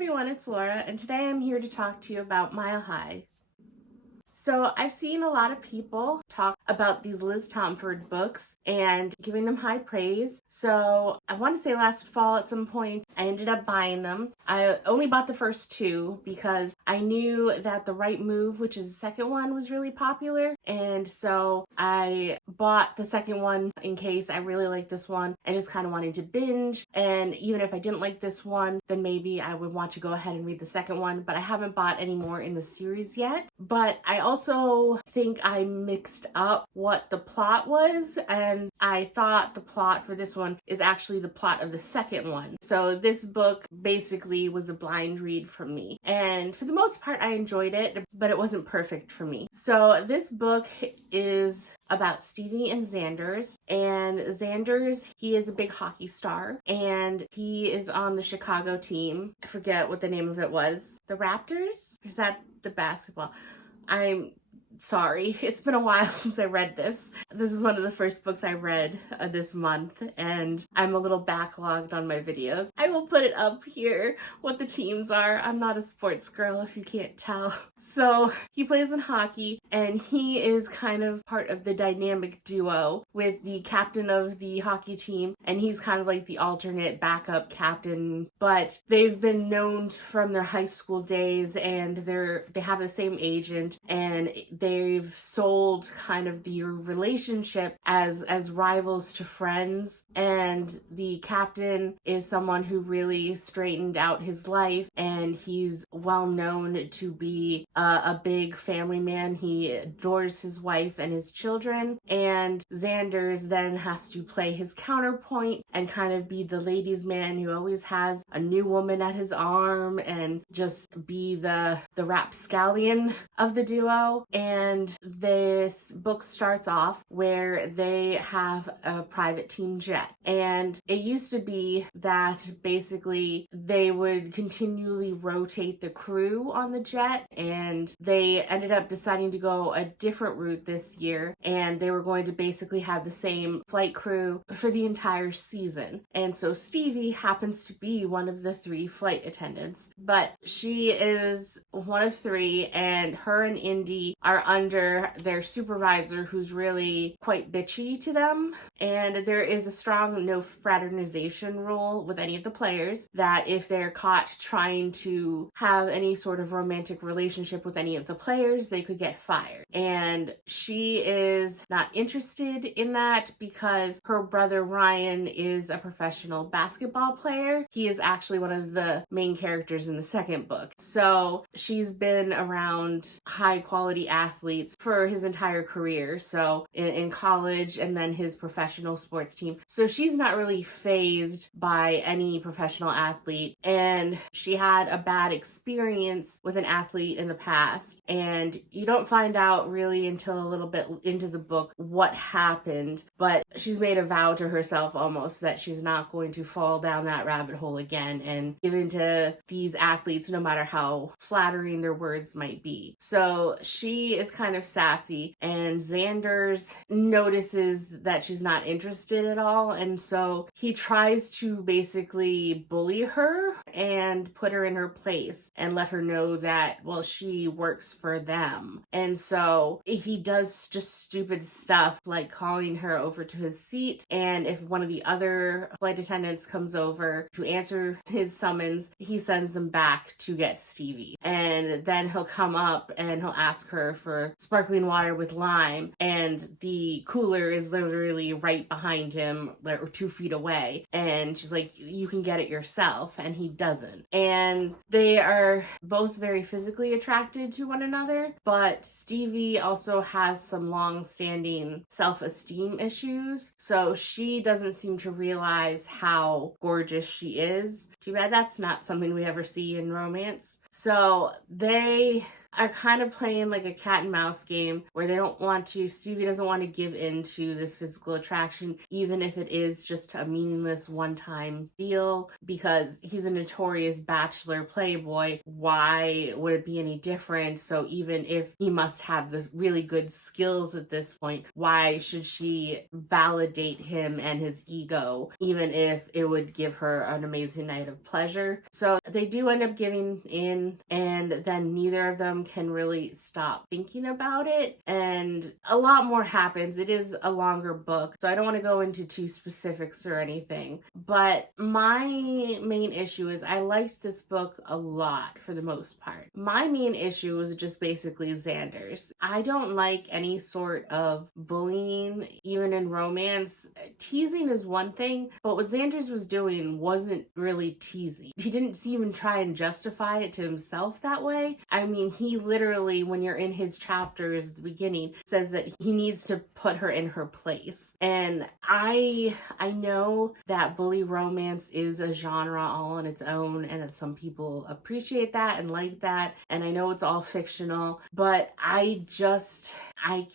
everyone, it's Laura, and today I'm here to talk to you about Mile High. So I've seen a lot of people talk about these Liz Tomforde books and giving them high praise. So I want to say last fall at some point, I ended up buying them. I only bought the first two because I knew that The Right Move, which is the second one, was really popular. And so I bought the second one in case I really liked this one. I just kind of wanted to binge. And even if I didn't like this one, then maybe I would want to go ahead and read the second one. But I haven't bought any more in the series yet. But I also think I mixed up what the plot was, and I thought the plot for this one is actually the plot of the second one. So this book basically was a blind read for me. And for the most part, I enjoyed it, but it wasn't perfect for me. So this book is about Stevie and Xanders. And Xanders, he is a big hockey star, and he is on the Chicago team. I forget what the name of it was. The Raptors? Or is that the basketball? I'm sorry, it's been a while since I read this. This is one of the first books I read this month, and I'm a little backlogged on my videos. I will put it up here, what the teams are. I'm not a sports girl if you can't tell. So he plays in hockey, and he is kind of part of the dynamic duo with the captain of the hockey team, and he's kind of like the alternate backup captain, but they've been known from their high school days, and they have the same agent, and they've sold kind of the relationship as rivals to friends. And the captain is someone who really straightened out his life, and he's well known to be a big family man. He adores his wife and his children. And Xanders then has to play his counterpoint and kind of be the ladies' man who always has a new woman at his arm and just be the rapscallion of the duo. And this book starts off where they have a private team jet. And it used to be that basically they would continually rotate the crew on the jet, and they ended up deciding to go a different route this year, and they were going to basically have the same flight crew for the entire season. And so Stevie happens to be one of the 3 flight attendants, but she is one of 3, and her and Indy are under their supervisor, who's really quite bitchy to them. And there is a strong no fraternization rule with any of the players, that if they're caught trying to have any sort of romantic relationship with any of the players, they could get fired. And she is not interested in that because her brother Ryan is a professional basketball player. He is actually one of the main characters in the second book. So she's been around high quality athletes for his entire career, so in college and then his professional sports team. So she's not really fazed by any professional athlete, and she had a bad experience with an athlete in the past, and you don't find out really until a little bit into the book what happened, but she's made a vow to herself almost that she's not going to fall down that rabbit hole again and give in to these athletes no matter how flattering their words might be. So she is kind of sassy, and Xanders notices that she's not interested at all, and so he tries to basically bully her and put her in her place and let her know that, well, she works for them. And so he does just stupid stuff like calling her over to his seat, and if one of the other flight attendants comes over to answer his summons, he sends them back to get Stevie. And then he'll come up and he'll ask her for sparkling water with lime, and the cooler is literally right behind him, or 2 feet away, and she's like, you can get it yourself, and he doesn't. And they are both very physically attracted to one another, but Stevie also has some long-standing self-esteem issues, so she doesn't seem to realize how gorgeous she is. Too bad that's not something we ever see in romance. So they are kind of playing like a cat and mouse game where Stevie doesn't want to give in to this physical attraction, even if it is just a meaningless one-time deal, because he's a notorious bachelor playboy. Why would it be any different? So even if he must have the really good skills at this point, why should she validate him and his ego, even if it would give her an amazing night of pleasure? So they do end up giving in, and then neither of them can really stop thinking about it, and a lot more happens. It is a longer book, so I don't want to go into too specifics or anything, but my main issue is I liked this book a lot for the most part. My main issue was just basically Xander's. I don't like any sort of bullying, even in romance. Teasing is one thing, but what Xander's was doing wasn't really teasing. He didn't even try and justify it to himself that way. I mean, he literally, when you're in his chapters at the beginning, says that he needs to put her in her place. And I know that bully romance is a genre all on its own, and that some people appreciate that and like that, and I know it's all fictional, but I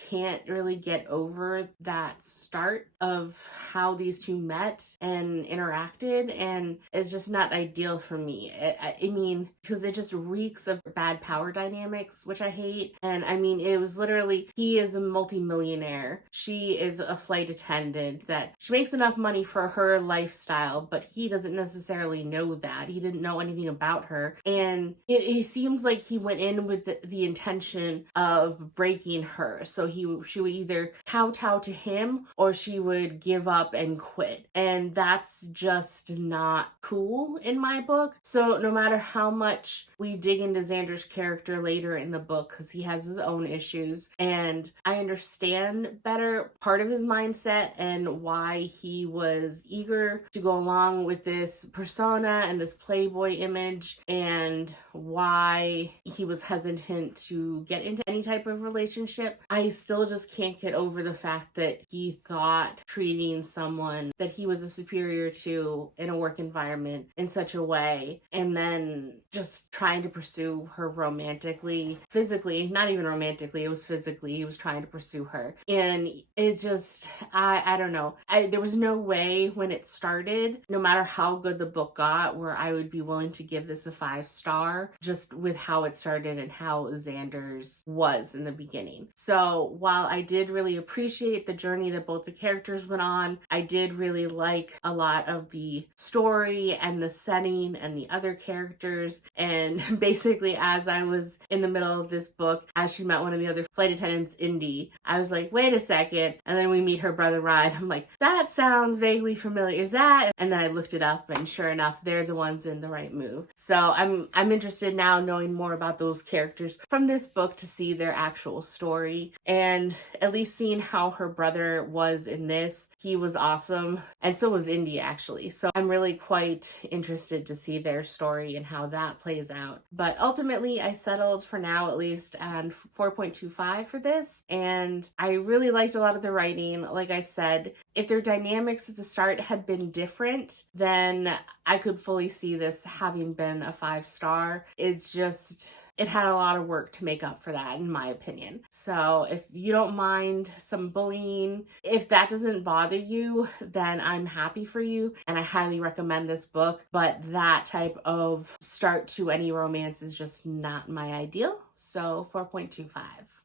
can't really get over that start of how these two met and interacted, and it's just not ideal for me. I mean, because it just reeks of bad power dynamics, which I hate. And I mean, it was literally, he is a multimillionaire, she is a flight attendant, that she makes enough money for her lifestyle, but he doesn't necessarily know that. He didn't know anything about her, and it seems like he went in with the intention of breaking her, so she would either kowtow to him or she would give up and quit, and that's just not cool in my book. So no matter how much we dig into Xander's character later in the book, because he has his own issues, and I understand better part of his mindset and why he was eager to go along with this persona and this playboy image, and why he was hesitant to get into any type of relationship, I still just can't get over the fact that he thought treating someone that he was a superior to in a work environment in such a way, and then just trying to pursue her romantically, physically, not even romantically, it was physically, he was trying to pursue her. And it just, I don't know. There was no way when it started, no matter how good the book got, where I would be willing to give this a 5-star, just with how it started and how Xander's was in the beginning. So while I did really appreciate the journey that both the characters went on, I did really like a lot of the story and the setting and the other characters. And basically, as I was in the middle of this book, as she met one of the other flight attendants, Indy, I was like, wait a second. And then we meet her brother Ryan. I'm like, that sounds vaguely familiar. Is that? And then I looked it up, and sure enough, they're the ones in The Right Move. So I'm interested now knowing more about those characters from this book to see their actual story, and at least seeing how her brother was in this. He was awesome, and so was Indy actually. So I'm really quite interested to see their story and how that plays out. But ultimately, I settled for now at least on 4.25 for this, and I really liked a lot of the writing. Like I said, if their dynamics at the start had been different, then I could fully see this having been a 5-star. It's just, it had a lot of work to make up for that, in my opinion. So if you don't mind some bullying, if that doesn't bother you, then I'm happy for you, and I highly recommend this book. But that type of start to any romance is just not my ideal. So 4.25.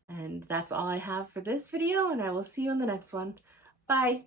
And that's all I have for this video, and I will see you in the next one. Bye!